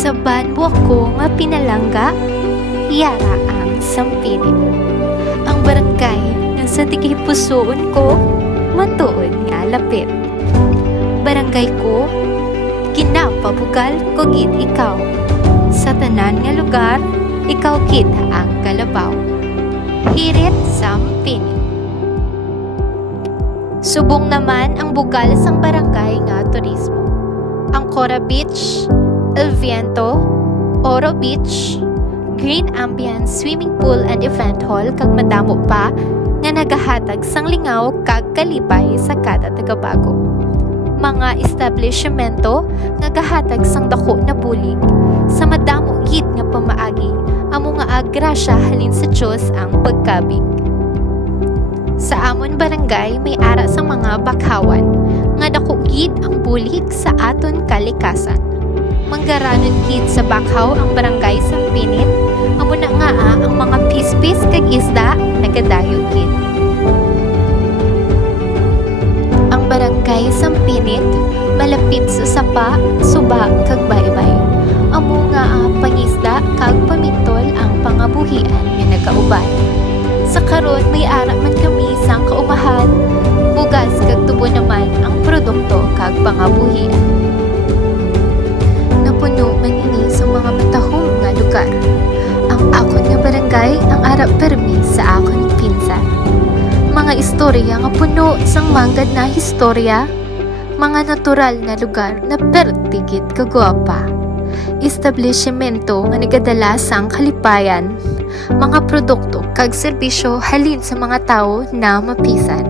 Sa banwa ko nga pinalangga, yara ang sampinit. Ang barangay nga sa tigipusoon ko, matuod nga lapit. Barangay ko, kinapabugal ko gid ikaw. Sa tanan nga lugar, ikaw gid ang kalabaw. Hirit sampinit. Subong naman ang bugal sang barangay nga turismo. Ang Cora Beach, El Viento, Oro Beach, Green Ambience Swimming Pool and Event Hall kag madamo pa nga nagahatag sang lingaw kag kalipay sa kada tagabago. Mga establishmento nga gahatag sang dako na bulig sa madamo gid nga pamaagi amo nga agrasya halin sa Dios ang pagkabig. Sa amon barangay may ara sang mga bakhawan nga dako gid ang bulig sa aton kalikasan. Manggaranon gid sa bakhaw ang barangay Sampinit, amo na nga ang mga pispis kag isda nagadayo gid. Ang barangay Sampinit malapit sa sapa, suba kag baybay. Amo nga pangisda kag pamintol ang pangabuhian nga nagauban. Sa karon may ara man kami sang kaumahan, bugas kag tubo naman ang produkto kag pangabuhian. Napuno man ini sa mga matahong nga lugar. Ang akon nga barangay ang ara permi sa akon pinsan. Mga istorya nga puno sang manggad na historya, mga natural na lugar na pertigit kagwapa. Establishmento nga nagadala sang kalipayan, mga produkto kag serbisyo halin sa mga tao na mapisan.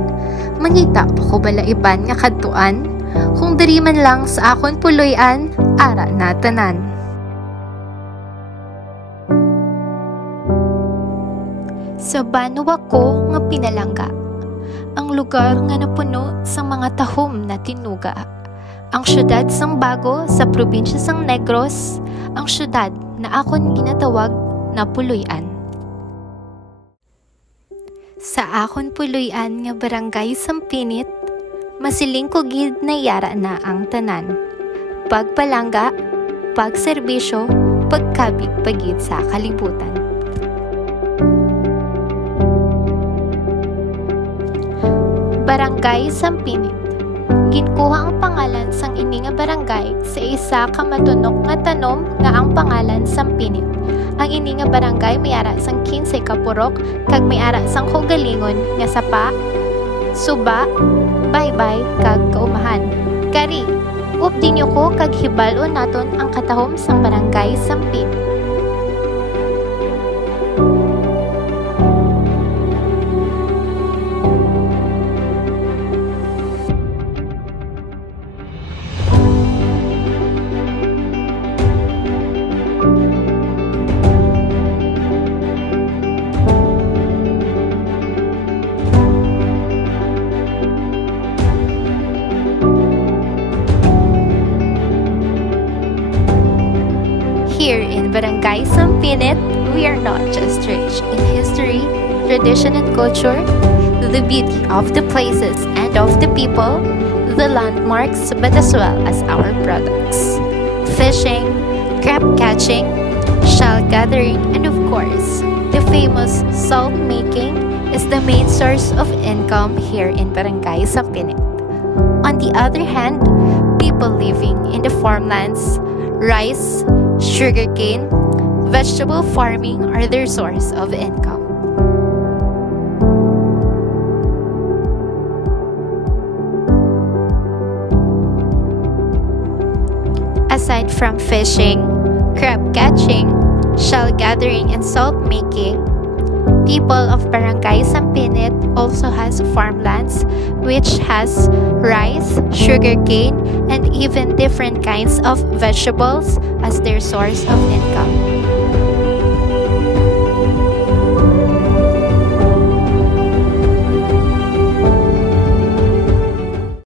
Mangita pa ko bala iban nga kadtuan, kung diri man lang sa akon puloy-an, ara na tanan. Sa banwa ko nga pinalangga, ang lugar nga napuno sa mga tahom na tinuga. Ang syudad sang Bago sa probinsya sang Negros, ang syudad na akon ginatawag na puloy-an. Sa akon puloy-an nga barangay Sampinit, masiling ko gid na yara na ang tanan. Pagpalangga, pagserbisyo, pagkabig pagid sa kalibutan. Barangay Sampinit. Ginkuha ang pangalan sang ini nga barangay sa isa ka matunok nga tanom nga ang pangalan Sampinit. Ang ini nga barangay may ara sang 15 ka purok kag may ara sang kaugalingon nga sapa, suba, baybay kag kaumahan. Kari, updi niyo ko kag hibalo naton ang katahom sang barangay Sampinit. Here in Barangay Sampinit, we are not just rich in history, tradition and culture, the beauty of the places and of the people, the landmarks, but as well as our products. Fishing, crab catching, shell gathering, and of course, the famous salt making is the main source of income here in Barangay Sampinit. On the other hand, people living in the farmlands, rice, sugarcane, vegetable farming are their source of income. Aside from fishing, crab catching, shell gathering, and salt making, People of Barangay Sampinit also has farmlands which has rice, sugarcane, and even different kinds of vegetables as their source of income.